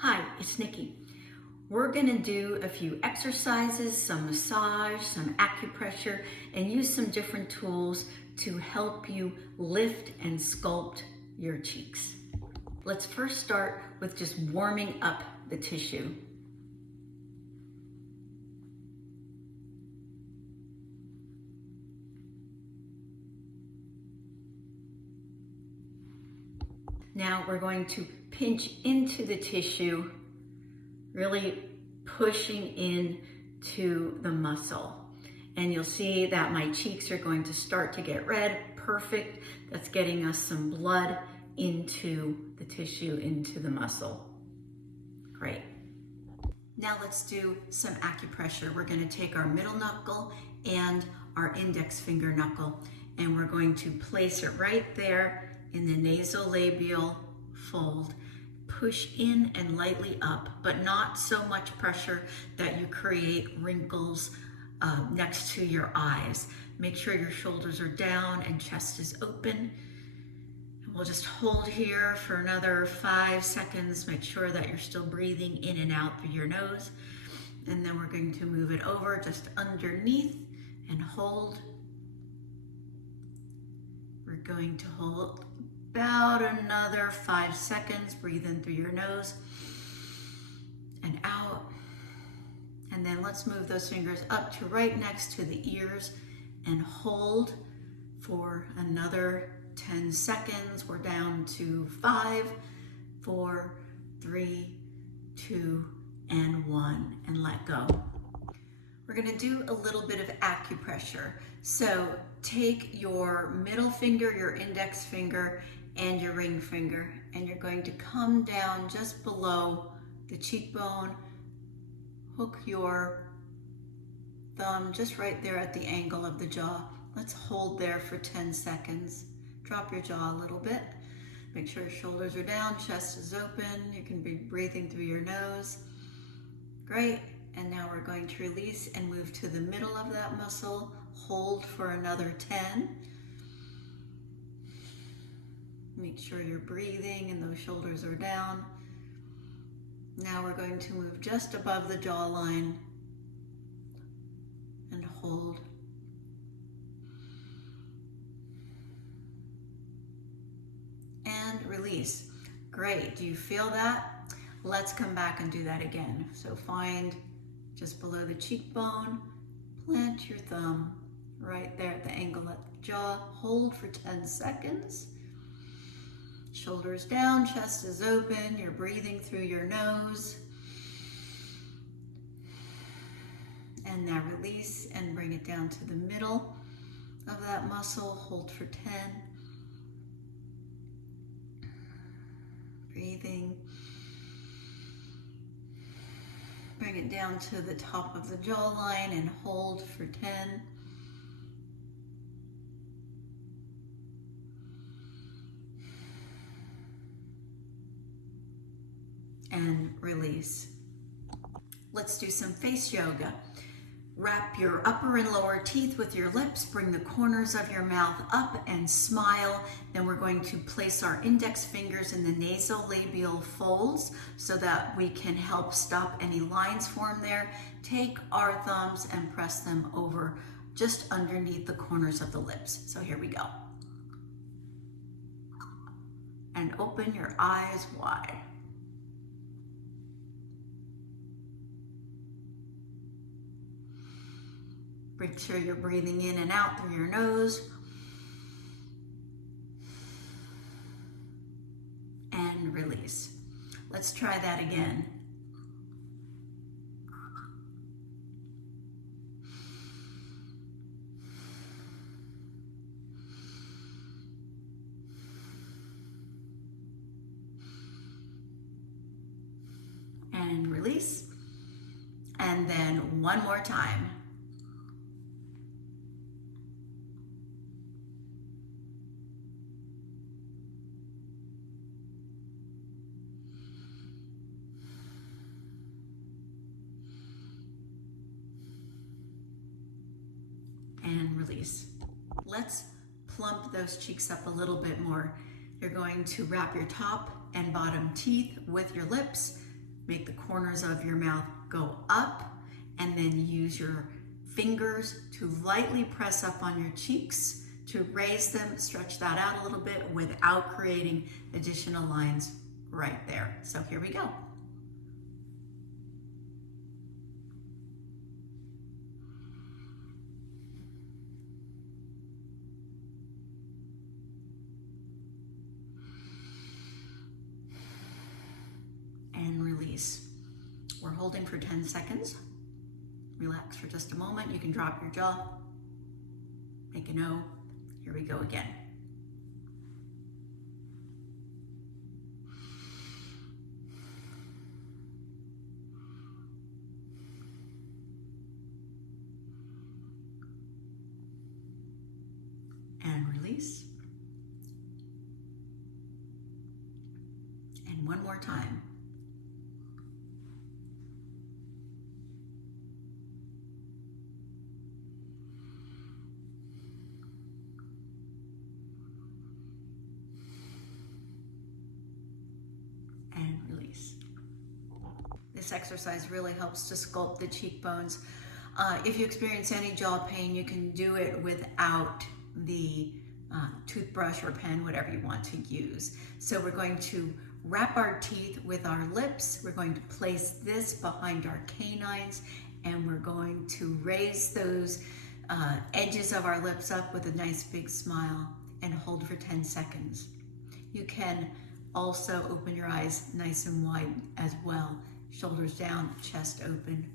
Hi, it's Nikki. We're gonna do a few exercises, some massage, some acupressure, and use some different tools to help you lift and sculpt your cheeks. Let's first start with just warming up the tissue. Now we're going to pinch into the tissue, really pushing in to the muscle. And you'll see that my cheeks are going to start to get red. Perfect. That's getting us some blood into the tissue, into the muscle. Great. Now let's do some acupressure. We're going to take our middle knuckle and our index finger knuckle, and we're going to place it right there in the nasolabial fold. Push in and lightly up, but not so much pressure that you create wrinkles next to your eyes. Make sure your shoulders are down and chest is open. And we'll just hold here for another 5 seconds. Make sure that you're still breathing in and out through your nose. And then we're going to move it over just underneath and hold. We're going to hold about another 5 seconds. Breathe in through your nose and out. And then let's move those fingers up to right next to the ears and hold for another 10 seconds. We're down to 5, 4, 3, 2, and 1, and let go. We're going to do a little bit of acupressure. So take your middle finger, your index finger, and your ring finger, and you're going to come down just below the cheekbone. Hook your thumb just right there at the angle of the jaw. Let's hold there for 10 seconds. Drop your jaw a little bit. Make sure your shoulders are down, chest is open. You can be breathing through your nose. Great. And now we're going to release and move to the middle of that muscle. Hold for another 10. Make sure you're breathing and those shoulders are down. Now we're going to move just above the jawline and hold. And release. Great. Do you feel that? Let's come back and do that again. So find just below the cheekbone, plant your thumb right there at the angle of the jaw. Hold for 10 seconds. Shoulders down, chest is open, you're breathing through your nose. And now release and bring it down to the middle of that muscle. Hold for 10. Breathing. Bring it down to the top of the jawline and hold for 10. And release. Let's do some face yoga. Wrap your upper and lower teeth with your lips. Bring the corners of your mouth up and smile. Then we're going to place our index fingers in the nasolabial folds so that we can help stop any lines formed there. Take our thumbs and press them over just underneath the corners of the lips. So here we go. And open your eyes wide. Make sure you're breathing in and out through your nose. And release. Let's try that again. And release. And then one more time. And release. Let's plump those cheeks up a little bit more. You're going to wrap your top and bottom teeth with your lips. make the corners of your mouth go up, and then use your fingers to lightly press up on your cheeks to raise them, stretch that out a little bit without creating additional lines right there. So here we go. And release. We're holding for 10 seconds. Relax for just a moment. You can drop your jaw, make an O. Here we go again. And release. And one more time. And release. This exercise really helps to sculpt the cheekbones. If you experience any jaw pain, you can do it without the toothbrush or pen, whatever you want to use. So we're going to wrap our teeth with our lips. We're going to place this behind our canines, and we're going to raise those edges of our lips up with a nice big smile and hold for 10 seconds. You can also open your eyes nice and wide as well. Shoulders down, chest open.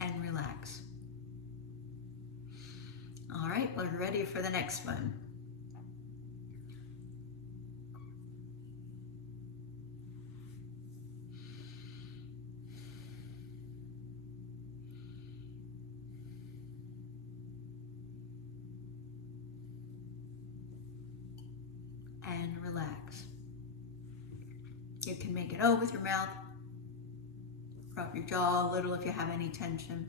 And relax. All right, we're ready for the next one. And relax. You can make an O with your mouth. Drop your jaw a little if you have any tension.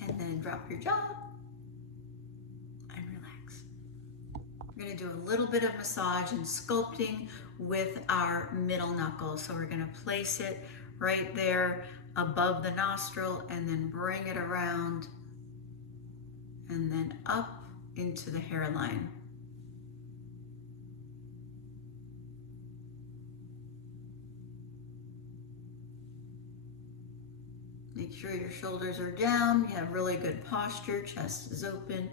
And then drop your jaw and relax. We're going to do a little bit of massage and sculpting with our middle knuckle. So we're going to place it right there above the nostril and then bring it around and then up into the hairline. Make sure your shoulders are down, you have really good posture, chest is open,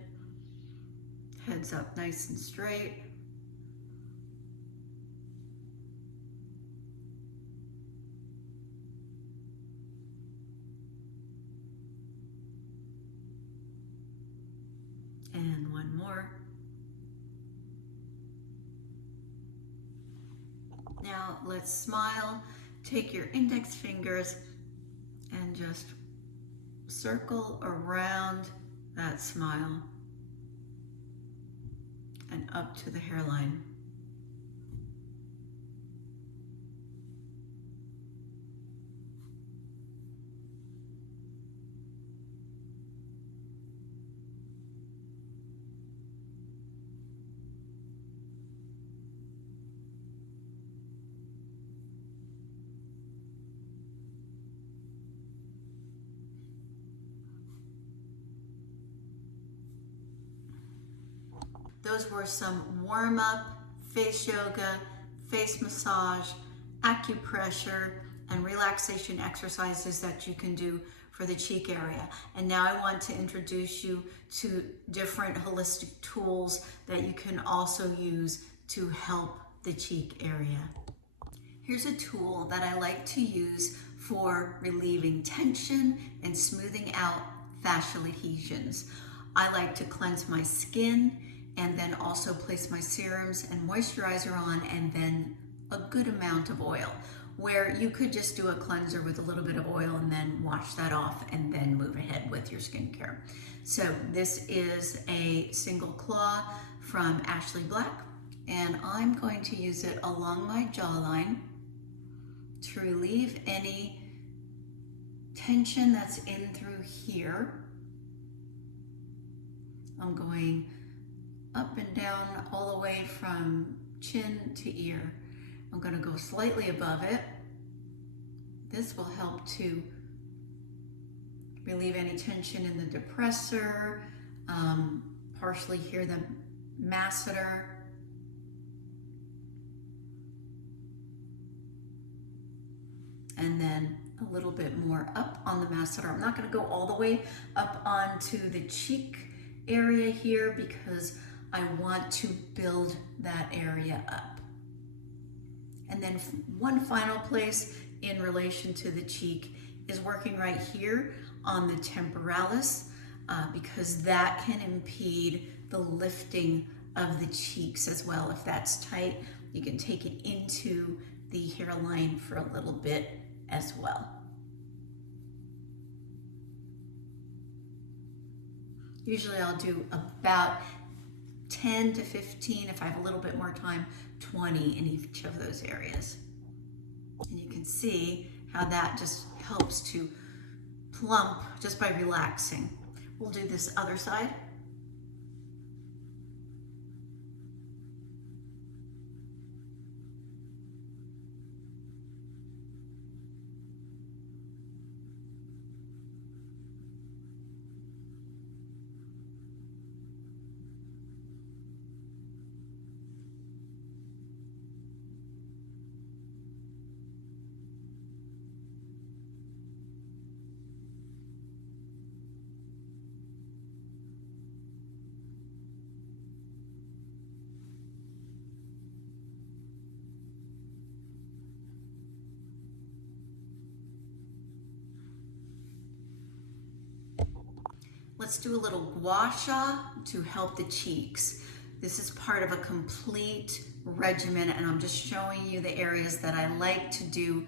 head's up nice and straight. And one more. Now let's smile. Take your index fingers and just circle around that smile and up to the hairline. Those were some warm-up, face yoga, face massage, acupressure, and relaxation exercises that you can do for the cheek area. And now I want to introduce you to different holistic tools that you can also use to help the cheek area. Here's a tool that I like to use for relieving tension and smoothing out fascial adhesions. I like to cleanse my skin and then also place my serums and moisturizer on, and then a good amount of oil, where you could just do a cleanser with a little bit of oil and then wash that off and then move ahead with your skincare. So this is a single claw from Ashley Black, and I'm going to use it along my jawline to relieve any tension that's in through here. I'm going up and down all the way from chin to ear. I'm going to go slightly above it. This will help to relieve any tension in the depressor, partially here the masseter. And then a little bit more up on the masseter. I'm not going to go all the way up onto the cheek area here because I want to build that area up. And then one final place in relation to the cheek is working right here on the temporalis, because that can impede the lifting of the cheeks as well. If that's tight, you can take it into the hairline for a little bit as well. Usually I'll do about 10 to 15, if I have a little bit more time, 20 in each of those areas. And you can see how that just helps to plump just by relaxing. We'll do this other side. Let's do a little guasha to help the cheeks. This is part of a complete regimen, and I'm just showing you the areas that I like to do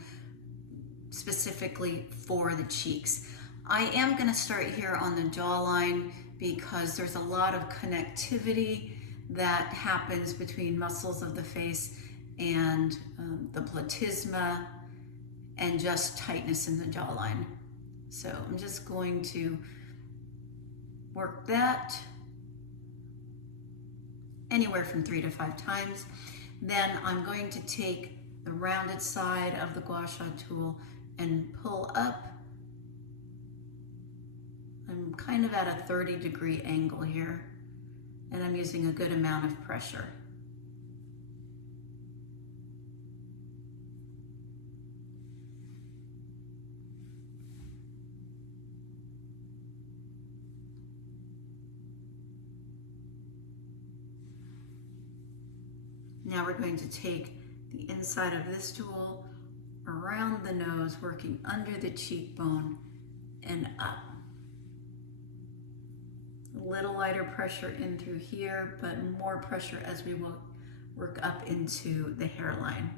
specifically for the cheeks. I am going to start here on the jawline because there's a lot of connectivity that happens between muscles of the face and the platysma and just tightness in the jawline. So I'm just going to work that anywhere from 3 to 5 times. Then I'm going to take the rounded side of the guasha tool and pull up. I'm kind of at a 30-degree angle here, and I'm using a good amount of pressure. Now we're going to take the inside of this tool around the nose, working under the cheekbone and up. A little lighter pressure in through here, but more pressure as we will work up into the hairline.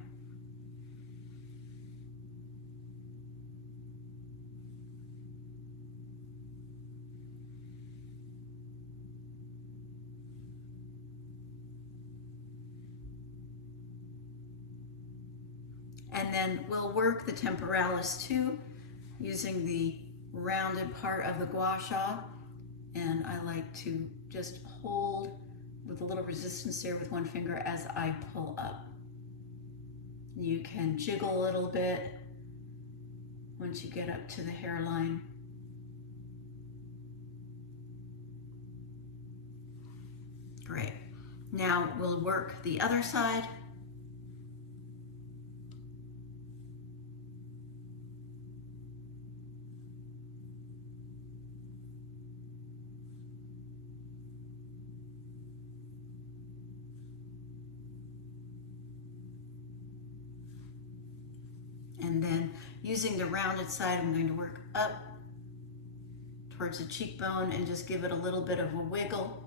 And then we'll work the temporalis too, using the rounded part of the guasha. And I like to just hold with a little resistance there with one finger as I pull up. You can jiggle a little bit once you get up to the hairline. Great. Now we'll work the other side. And then using the rounded side, I'm going to work up towards the cheekbone and just give it a little bit of a wiggle.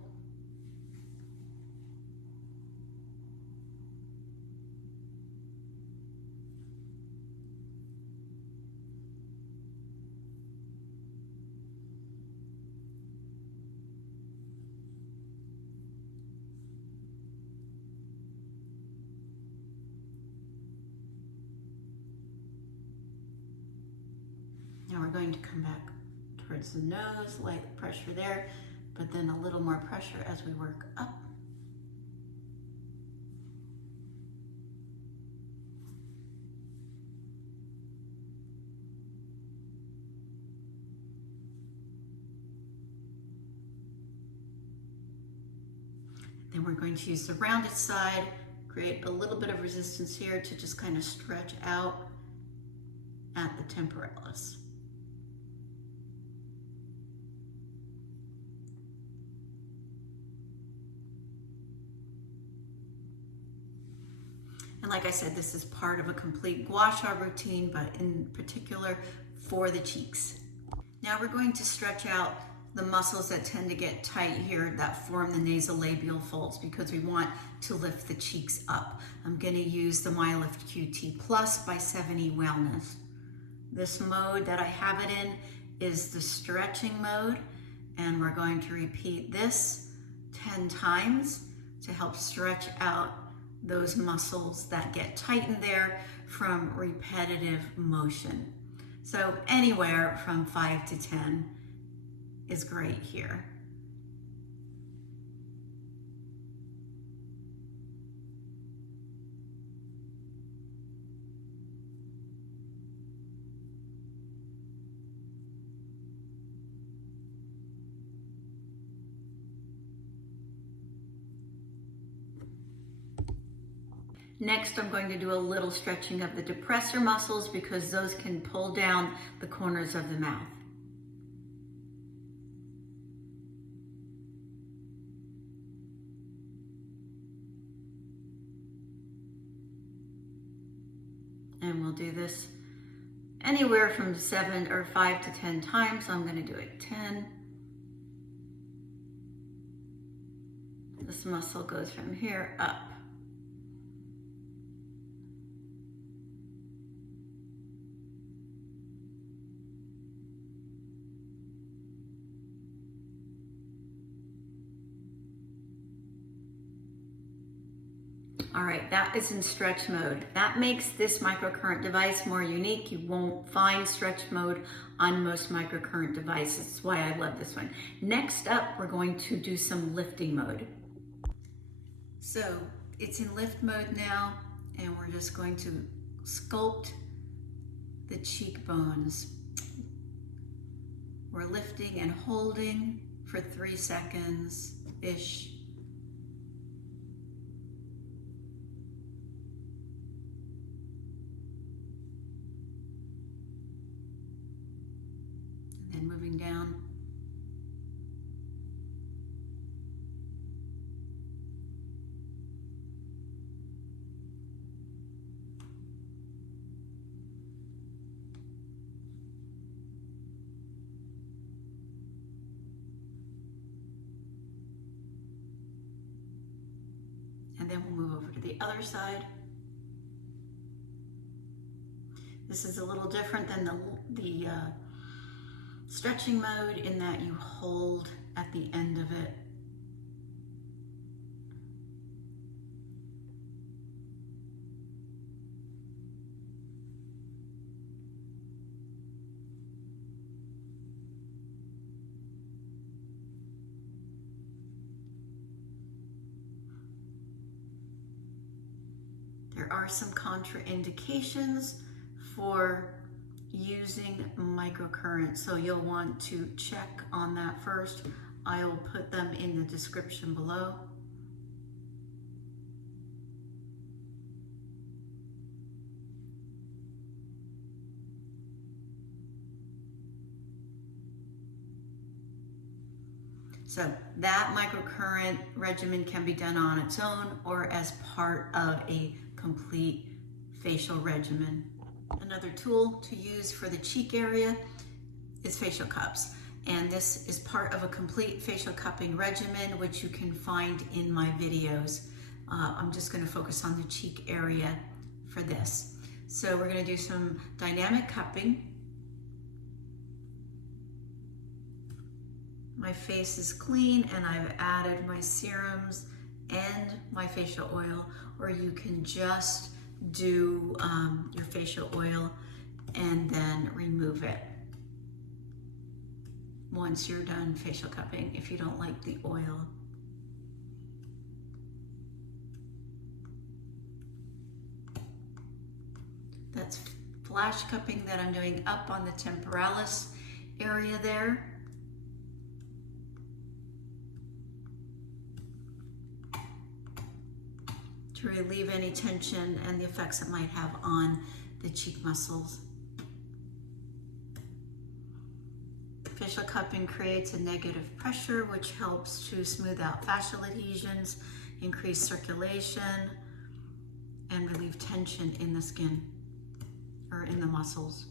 Now we're going to come back towards the nose, light pressure there, but then a little more pressure as we work up. Then we're going to use the rounded side, create a little bit of resistance here to just kind of stretch out at the temporalis. And like I said, this is part of a complete GuaSha routine, but in particular for the cheeks. Now we're going to stretch out the muscles that tend to get tight here that form the nasolabial folds because we want to lift the cheeks up. I'm going to use the Myolift QT Plus by 70 Wellness. This mode that I have it in is the stretching mode, and we're going to repeat this 10 times to help stretch out those muscles that get tightened there from repetitive motion. So anywhere from 5 to 10 is great here. Next, I'm going to do a little stretching of the depressor muscles because those can pull down the corners of the mouth. And we'll do this anywhere from 7 or 5 to 10 times. So I'm going to do it 10. This muscle goes from here up. All right, that is in stretch mode. That makes this microcurrent device more unique. You won't find stretch mode on most microcurrent devices. That's why I love this one. Next up, we're going to do some lifting mode. So it's in lift mode now, and we're just going to sculpt the cheekbones. We're lifting and holding for 3 seconds-ish. Moving down. And then we'll move over to the other side. This is a little different than the stretching mode in that you hold at the end of it. There are some contraindications for using microcurrent, so you'll want to check on that first. I will put them in the description below. So that microcurrent regimen can be done on its own or as part of a complete facial regimen. Another tool to use for the cheek area is facial cups. And this is part of a complete facial cupping regimen, which you can find in my videos. I'm just going to focus on the cheek area for this. So we're going to do some dynamic cupping. My face is clean and I've added my serums and my facial oil, or you can just do your facial oil and then remove it once you're done facial cupping if you don't like the oil. That's flash cupping that I'm doing up on the temporalis area there. To relieve any tension and the effects it might have on the cheek muscles. Facial cupping creates a negative pressure, which helps to smooth out fascial adhesions, increase circulation, and relieve tension in the skin or in the muscles.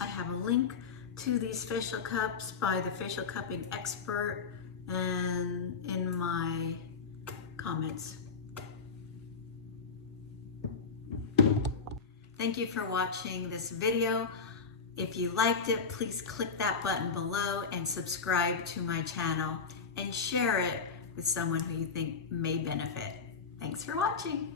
I have a link to these facial cups by the facial cupping expert and in my comments. Thank you for watching this video. If you liked it, please click that button below and subscribe to my channel and share it with someone who you think may benefit. Thanks for watching.